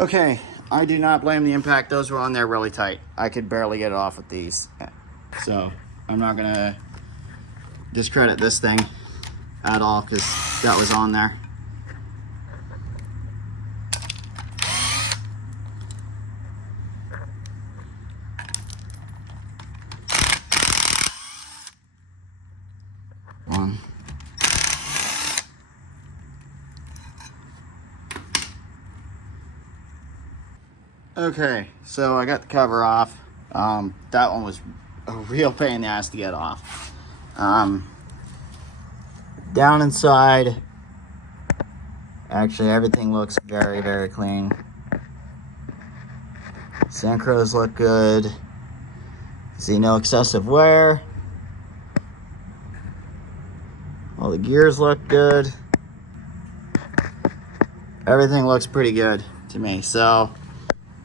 Okay, I do not blame the impact. Those were on there really tight. I could barely get it off with these. So I'm not gonna discredit this thing at all because that was on there. One. Okay, so I got the cover off. That one was a real pain in the ass to get off. Down inside, actually everything looks very, very clean. Synchros look good. See no excessive wear. All the gears look good. Everything looks pretty good to me. So,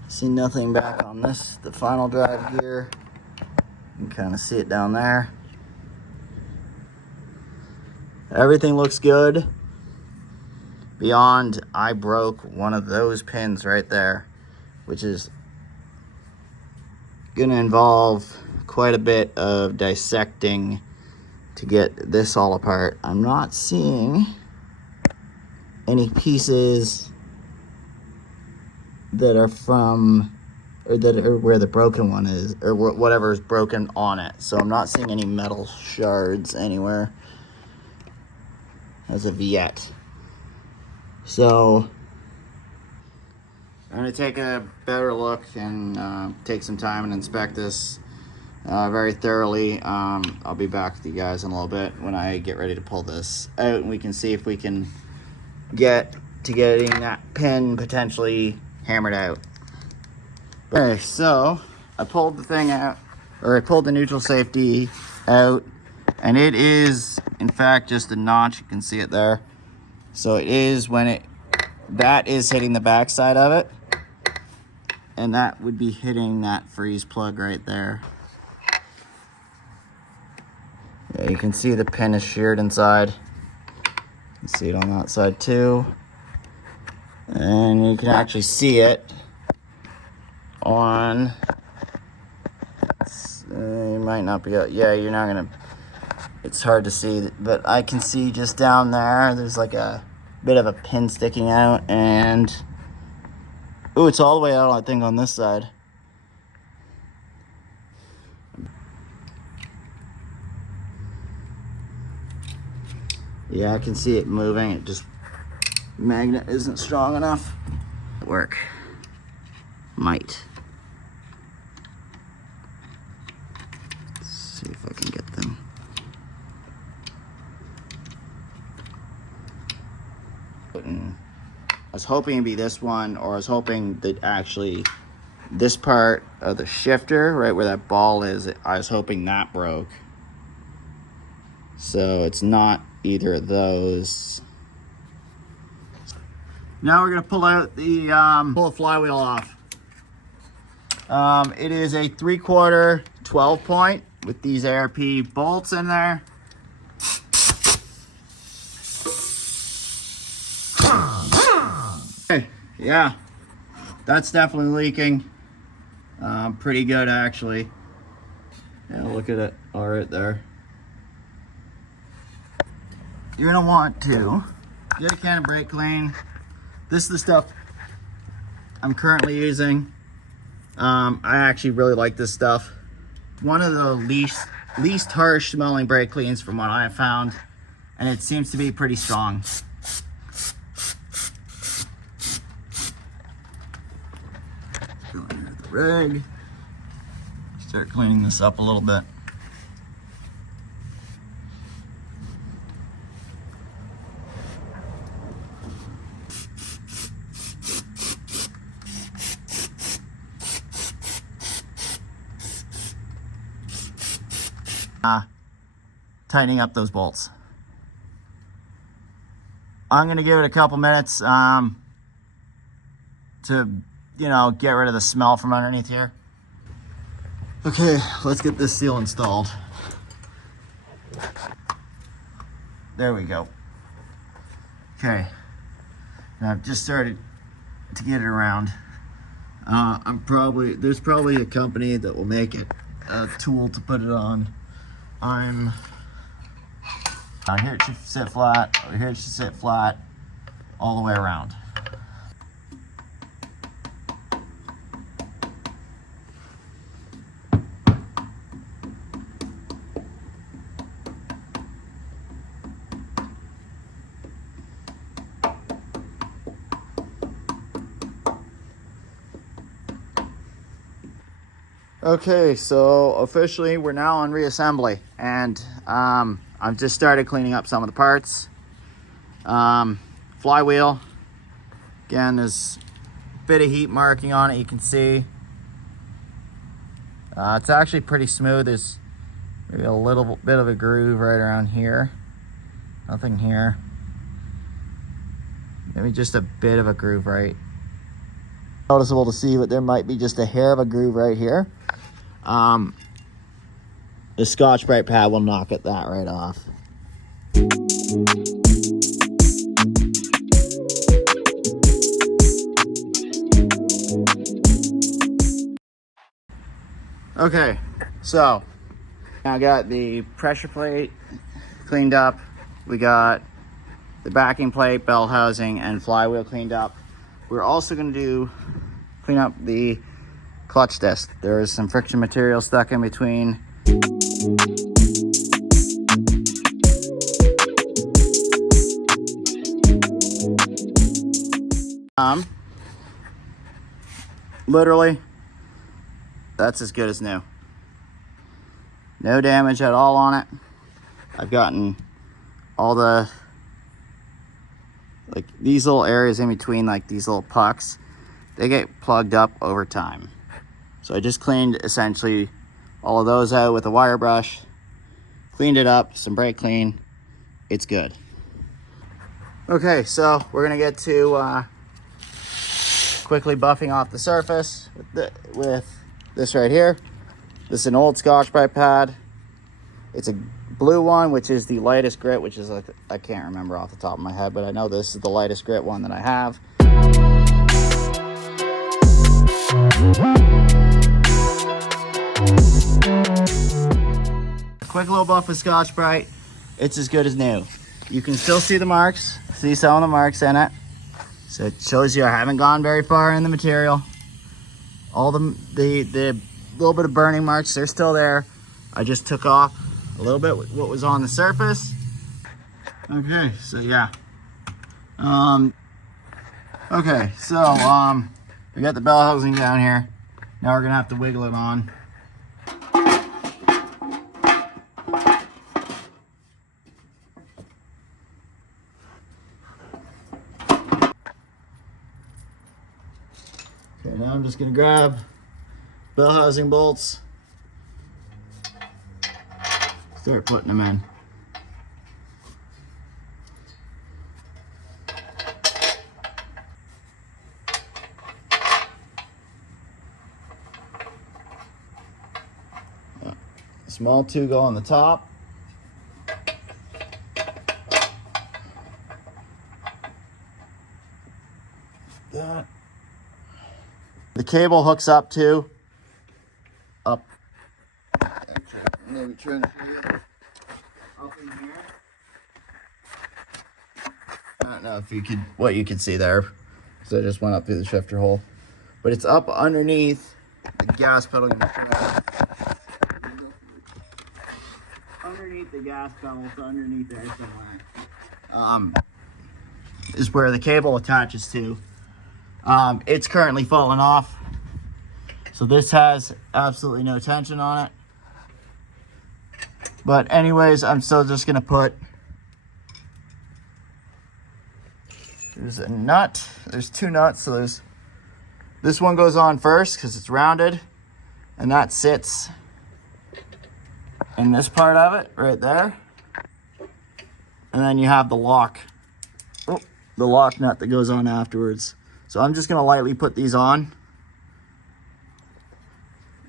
see nothing back on this, the final drive gear. You can kind of see it down there. Everything looks good. Beyond, I broke one of those pins right there, which is gonna involve quite a bit of dissecting to get this all apart. I'm not seeing any pieces that are from, or that are where the broken one is, or whatever is broken on it. So I'm not seeing any metal shards anywhere as of yet. So I'm gonna take a better look and take some time and inspect this very thoroughly. I'll be back with you guys in a little bit when I get ready to pull this out, and we can see if we can get to getting that pin potentially hammered out. Okay, so I pulled the thing out, or I pulled the neutral safety out, and it is in fact just a notch. You can see it there. So it is when that is hitting the back side of it, and that would be hitting that freeze plug right there. Yeah, you can see the pin is sheared inside. You can see it on that side too. And you can actually see it on, you might not be, yeah, you're not gonna, it's hard to see, but I can see just down there's like a bit of a pin sticking out, and, ooh, it's all the way out, I think, on this side. Yeah, I can see it moving. It just, magnet isn't strong enough. Work. Might. Let's see if I can get them. I was hoping it'd be this one, or I was hoping that actually this part of the shifter, right where that ball is, I was hoping that broke. So it's not either of those. Now we're gonna pull out the pull the flywheel off. It is a 3/4 12 point with these ARP bolts in there. Okay, yeah, that's definitely leaking. Pretty good actually. Yeah, look at it all right there. You're gonna want to get a can of brake clean. This is the stuff I'm currently using. I actually really like this stuff. One of the least harsh smelling brake cleans from what I have found, and it seems to be pretty strong. Go under the rag. Start cleaning this up a little bit. Tightening up those bolts. I'm gonna give it a couple minutes to, you know, get rid of the smell from underneath here. Okay, let's get this seal installed. There we go. Okay, now I've just started to get it around. There's probably a company that will make it a tool to put it on. Here it should sit flat, or here it should sit flat all the way around. Okay, so officially we're now on reassembly, and I've just started cleaning up some of the parts. Flywheel, again, there's a bit of heat marking on it, you can see. It's actually pretty smooth. There's maybe a little bit of a groove right around here. Nothing here. Maybe just a bit of a groove right. Noticeable to see, but there might be just a hair of a groove right here. The Scotch-Brite pad will knock that right off. Okay, so I got the pressure plate cleaned up. We got the backing plate, bell housing, and flywheel cleaned up. We're also going to clean up the clutch disc. There is some friction material stuck in between. Literally, that's as good as new. No damage at all on it. I've gotten all the, like, these little areas in between, like these little pucks, they get plugged up over time. So I just cleaned essentially all of those out with a wire brush, cleaned it up, some brake clean, it's good. Okay, so we're gonna get to quickly buffing off the surface with this right here. This is an old Scotch-Brite pad. It's a blue one, which is the lightest grit, which is, like, I can't remember off the top of my head, but I know this is the lightest grit one that I have. A quick little buff with Scotch-Brite. It's as good as new. You can still see the marks, see some of the marks in it. So it shows you I haven't gone very far in the material. All the little bit of burning marks, they're still there. I just took off a little bit what was on the surface. Okay, so yeah. Okay, so we got the bell housing down here. Now we're gonna have to wiggle it on. Okay, now I'm just gonna grab bell housing bolts, start putting them in. Small two go on the top. That. The cable hooks up too. Up. Maybe turn it up in here. I don't know if you could, what you could see there, because I just went up through the shifter hole. But it's up underneath the gas pedal. Underneath the gas pedal, so underneath there somewhere, is where the cable attaches to. It's currently falling off, so this has absolutely no tension on it. But anyways, I'm still just gonna put, there's a nut, there's two nuts, so there's, this one goes on first because it's rounded, and that sits in this part of it right there. And then you have the lock, the lock nut that goes on afterwards. So I'm just gonna lightly put these on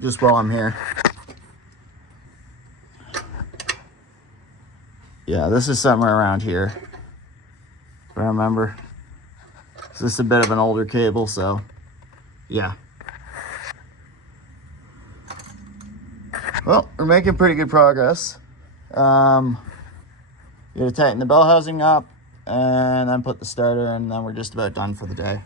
just while I'm here. Yeah, this is somewhere around here, if I remember. So this is a bit of an older cable, so yeah. Well, we're making pretty good progress. Gonna tighten the bell housing up and then put the starter in, and then we're just about done for the day.